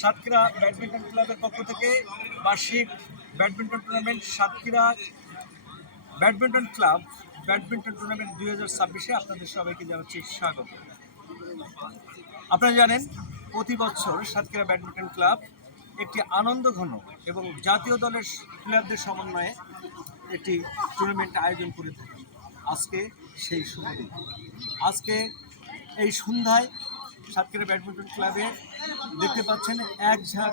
Satkhira badminton ক্লাবের পক্ষ থেকে বার্ষিক badminton tournament Satkhira badminton club badminton tournament 2026-এ আপনাদের সবাইকে জানাচ্ছি স্বাগত। আপনারা জানেন প্রতি বছর সাতক্ষীরা ব্যাডমিন্টন ক্লাব একটি আনন্দঘন এবং জাতীয় দলের প্লেয়ারদের সমন্বয়ে একটি টুর্নামেন্ট আয়োজন করে থাকে। আজকে সেই সুদিন, আজকে এই সন্ধ্যায় সাতক্ষীরা ব্যাডমিন্টন ক্লাবে দেখতে পাচ্ছেন এক ঝাঁক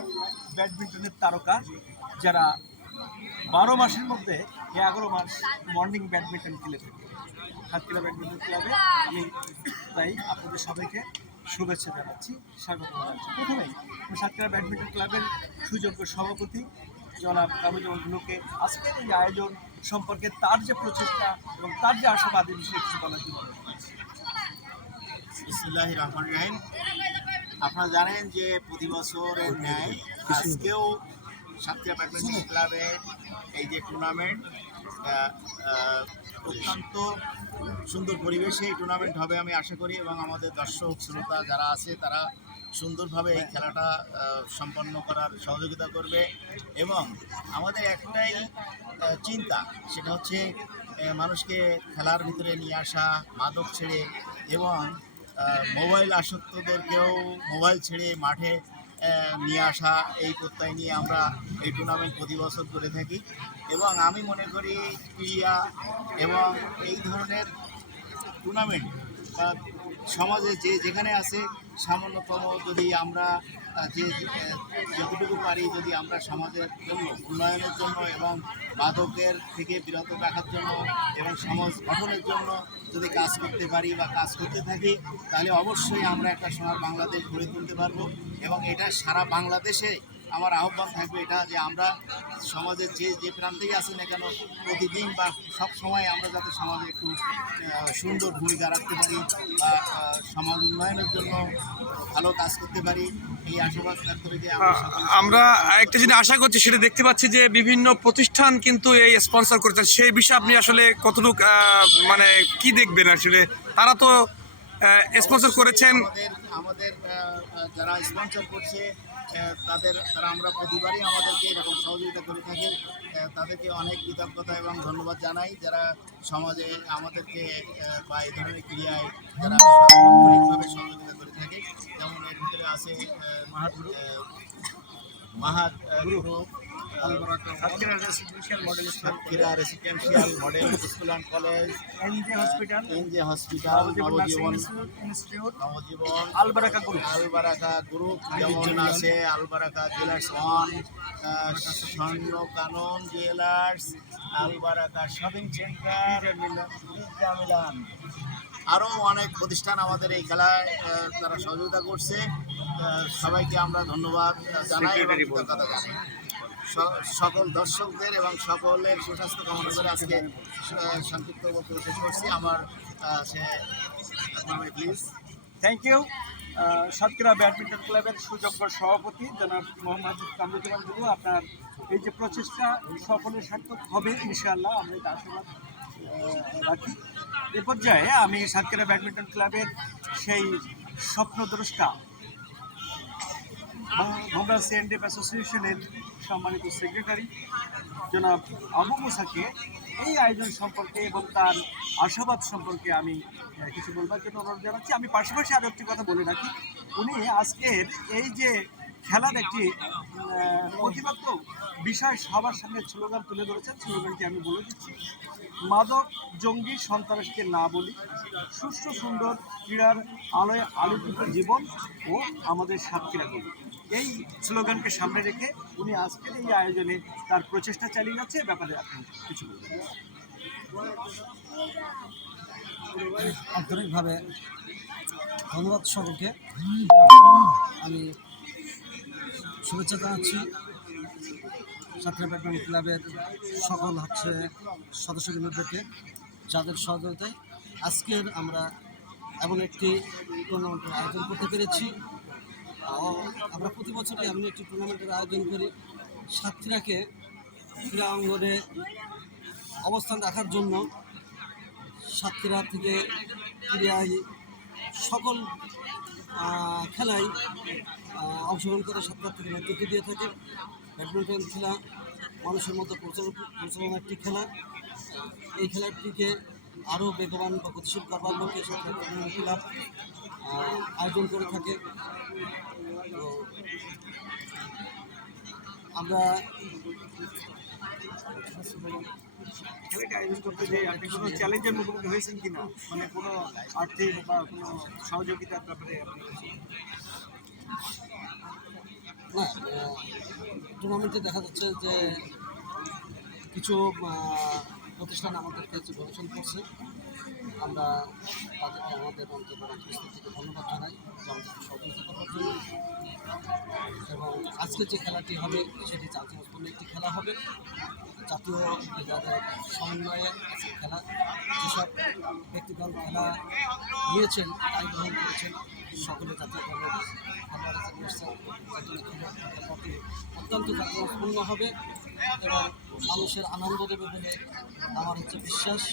ব্যাডমিন্টনের তারকা, যারা 12 মাসের মধ্যে 11 মাস মর্নিং ব্যাডমিন্টন খেলে থাকে। সাতক্ষীরা ব্যাডমিন্টন ক্লাবে আমি তাই আপনাদের সবাইকে শুভেচ্ছা জানাচ্ছি, স্বাগত জানাচ্ছি। প্রথমেই আমি সাতক্ষীরা ব্যাডমিন্টন ক্লাবের সুযোগ্য সভাপতি জনাব কামরুজ্জামান ভুলুকে আজকের এই আয়োজন সম্পর্কে তার যে প্রচেষ্টা এবং তার যে আশাবাদী বিষয়ে কিছু বলার জন্য। বিসমিল্লাহির রহমানির রহিম। আপনারা জানেন যে প্রতি বছরের ন্যায় আজকেও সাতক্ষীরা ব্যাডমিন্টন ক্লাবের এই যে টুর্নামেন্ট, অত্যন্ত সুন্দর পরিবেশে এই টুর্নামেন্ট হবে আমি আশা করি, এবং আমাদের দর্শক শ্রোতা যারা আছে তারা সুন্দরভাবে এই খেলাটা সম্পন্ন করার সহযোগিতা করবে। এবং আমাদের একটাই চিন্তা, সেটা হচ্ছে মানুষকে খেলার ভিতরে নিয়ে আসা, মাদক ছেড়ে এবং মোবাইল আসক্তদেরকেও মোবাইল ছেড়ে মাঠে নিয়ে আসা, এই প্রত্যয় নিয়ে আমরা এই টুর্নামেন্ট প্রতি বছর করে থাকি। এবং আমি মনে করি ক্রীড়া এবং এই ধরনের টুর্নামেন্ট সমাজে যেখানে আছে সামান্যতম যদি আমরা যতটুকু পারি, যদি আমরা সমাজের জন্য, উন্নয়নের জন্য এবং মাদকের থেকে বিরত রাখার জন্য এবং সমাজ গঠনের জন্য যদি কাজ করতে পারি বা কাজ করতে থাকি, তাহলে অবশ্যই আমরা একটা সোনার বাংলাদেশ গড়ে তুলতে পারবো। এবং এটা সারা বাংলাদেশে আমার আহ্বান থাকবে এটা, যে আমরা সমাজের যে প্রান্তেই আছি না কেন, প্রতিদিন বা সব সময় আমরা যাতে সমাজে একটু সুন্দর ভূমিকা রাখতে পারি বা সমাজ উন্নয়নের জন্য ভালো কাজ করতে পারি, এই আশাবাদ ব্যক্ত রেখে আমরা একটা জিনিস আশা করছি, সেটা দেখতে পাচ্ছি যে বিভিন্ন প্রতিষ্ঠান কিন্তু এই স্পন্সর করছেন। সেই বিষয়ে আপনি আসলে কতটুকু মানে কি দেখবেন? আসলে তারা তো স্পন্সর করেছেন, আমাদের যারা স্পন্সর করছে তারা আমরা প্রতিবারই আমাদেরকে এরকম সহযোগিতা করে থাকি। তাদেরকে অনেক কৃতজ্ঞতা এবং ধন্যবাদ জানাই, যারা সমাজে আমাদেরকে বা এই ধরনের ক্রিয়ায় যারা সার্বক্ষণিকভাবে সহযোগিতা করে থাকে। যেমন এর ভিতরে আছে Mahat group, Satkhira residential model school and college, NJ hospital, Nabajiban, Albaraka group, যেমন আছে Albaraka jewellers one, Swarna Kanan jewellers, Albaraka shopping centre, Milan, আরও অনেক প্রতিষ্ঠান আমাদের এই খেলায় তারা সহযোগিতা করছে। সবাইকে আমরা ধন্যবাদ জানাই এবং কৃতজ্ঞতা জানাই। সকল দর্শকদের এবং সকলের সুস্বাস্থ্য কামনা করে আজকে সংক্ষিপ্ত বক্তব্য শেষ করছি। আমার please. Thank you. Satkhira badminton ক্লাবের সুযোগ্য সভাপতি জনাব মোহাম্মদ কামরুজ্জামান ভুলু, আপনার এই যে প্রচেষ্টা সকলের সার্থক হবে ইনশাআল্লাহ, আমরা এটা আশীর্বাদ রাখি। এ পর্যায়ে আমি সাতক্ষীরা ব্যাডমিন্টন ক্লাবের সেই স্বপ্নদ্রষ্টা ভোমরা সিএনডিএফ অ্যাসোসিয়েশনের সম্মানিত সেক্রেটারি জনাব আবু মুসাকে এই আয়োজন সম্পর্কে এবং তার আশাবাদ সম্পর্কে আমি কিছু বলবার জন্য অনুরোধ জানাচ্ছি। আমি পাশাপাশি আরও একটি কথা বলে রাখি, উনি আজকের এই যে খেলার একটি প্রতিপাদ্য বিষয় সবার সামনে স্লোগান তুলে ধরেছেন। স্লোগানটি আমি বলে দিচ্ছি: মাদক, জঙ্গি, সন্ত্রাসকে না বলি, সুষ্ঠু সুন্দর ক্রীড়ার আলোয় আলোকিত জীবন ও আমাদের সাতক্ষীরা করি। এই স্লোগানকে সামনে রেখে উনি আজকের এই আয়োজনে তার প্রচেষ্টা চালিয়ে যাচ্ছে। ব্যাপারে আপনি কিছু বলবেন? আন্তরিকভাবে ধন্যবাদ সকলকে। আমি শুভেচ্ছা জানাচ্ছি সাতক্ষীরা ব্যাডমিন্টন ক্লাবের সকল সদস্যবৃন্দকে, যাদের সহযোগিতায় আজকের আমরা এমন একটি টুর্নামেন্টের আয়োজন করতে পেরেছি। আমরা প্রতি বছরই এমন একটি টুর্নামেন্টের আয়োজন করি সাতক্ষীরাকে ক্রীড়া অঙ্গনে অবস্থান রাখার জন্য। সাতক্ষীরা থেকে ক্রীড়ায় সকল খেলায় অংশগ্রহণ করে ছাত্রছাত্রীদের নেতৃত্ব দিয়ে থাকে। ব্যাডমিন্টন খেলা মানুষের মধ্যে প্রচলন একটি খেলা। এই খেলাটিকে আরও বেগবান বা গতিশীল করবার লক্ষ্যে ছাত্র ব্যাডমিন্টন ক্লাব আয়োজন করে থাকে। তো আমরা খেলাটা আয়োজন করতে যে আপনি কোনো চ্যালেঞ্জের মুখোমুখি হয়েছেন কিনা, মানে কোনো আর্থিক বা কোনো সহযোগিতার ব্যাপারে আপনি না, টুর্নামেন্টে দেখা যাচ্ছে যে কিছু প্রতিষ্ঠান আমাদেরকে ডোনেশন করছে। আমরা তাদেরকে আমাদের অন্তর্বর্তী পরিস্থিতি থেকে ধন্যবাদ জানাই যে আমাদেরকে সহযোগিতা করার জন্য। এবং আজকে যে খেলাটি হবে সেটি জাতীয়স্তরের একটি খেলা হবে। জাতীয় যাদের সমন্বয়ে আজকে খেলা, যেসব ব্যক্তিগণ খেলা নিয়েছেন তাই গ্রহণ করেছেন, সকলে জাতীয় দলের খেলোয়াড় খেলাটি অত্যন্ত জাতীয়পূর্ণ হবে এবং মানুষের আনন্দ দেবে বলে আমার বিশ্বাস।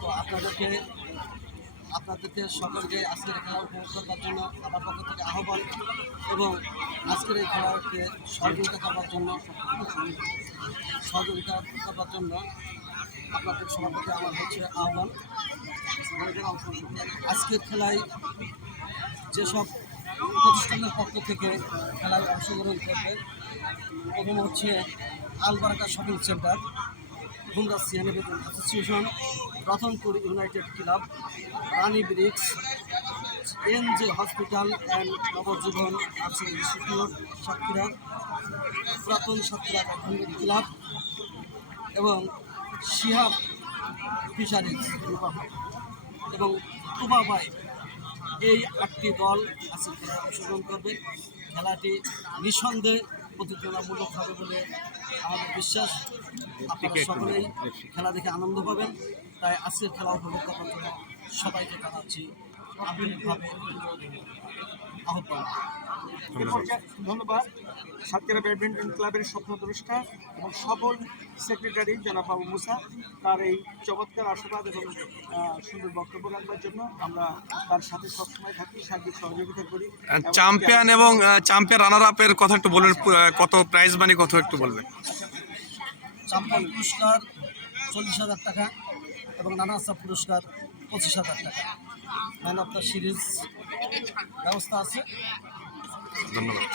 তো আপনাদেরকে সকলকে আজকের খেলা উপভোগ করবার জন্য আমার পক্ষ থেকে আহ্বান এবং আজকের এই খেলাকে সহযোগিতা করবার জন্য আপনাদের সবার প্রতি আমার আহ্বান। আজকের খেলায় যেসব প্রতিষ্ঠানের পক্ষ থেকে খেলায় অংশগ্রহণ করবে, প্রথম হচ্ছে আলবারাকা শপিং সেন্টার, হুন্ডা CNA association, Ratanpur united club, Rani bricks, NJ hospital and Nabajiban nursing institute Satkhira, পুরাতন সাতক্ষীরা ব্যাডমিন্টন ক্লাব এবং শিহাব ফিশারিজ এবং তুবাবাই, এই 8টি দল আজকে খেলায় অংশগ্রহণ করবে। খেলাটি নিঃসন্দেহে প্রতিযোগিতামূলক হবে বলে আমাদের বিশ্বাস। আপনারা সকলেই খেলা দেখে আনন্দ পাবেন। তাই আজকের খেলা উপভোগ করার জন্য সবাইকে জানাচ্ছি আন্তরিকভাবে আহ্বান। ধন্যবাদ। সাতক্ষীরা ব্যাডমিন্টন ক্লাবের স্বপ্নদ্রষ্টা এবং সফল সেক্রেটারি জনাব বাবু মুসা, তার এই চমৎকার আশীর্বাদ এবং সুন্দর বক্তব্য রাখবার জন্য আমরা তার সাথে সবসময় থাকি, সার্বিক সহযোগিতা করি। চ্যাম্পিয়ন এবং চ্যাম্পিয়ন রানার আপের কথা একটু বলবেন, কত প্রাইজ মানি কত একটু বলবেন? চ্যাম্পিয়ন পুরস্কার 40,000 টাকা এবং রানার্স আপ পুরস্কার 25,000 টাকা। ম্যান অফ দ্য সিরিজ ব্যবস্থা আছে। ধন্যবাদ।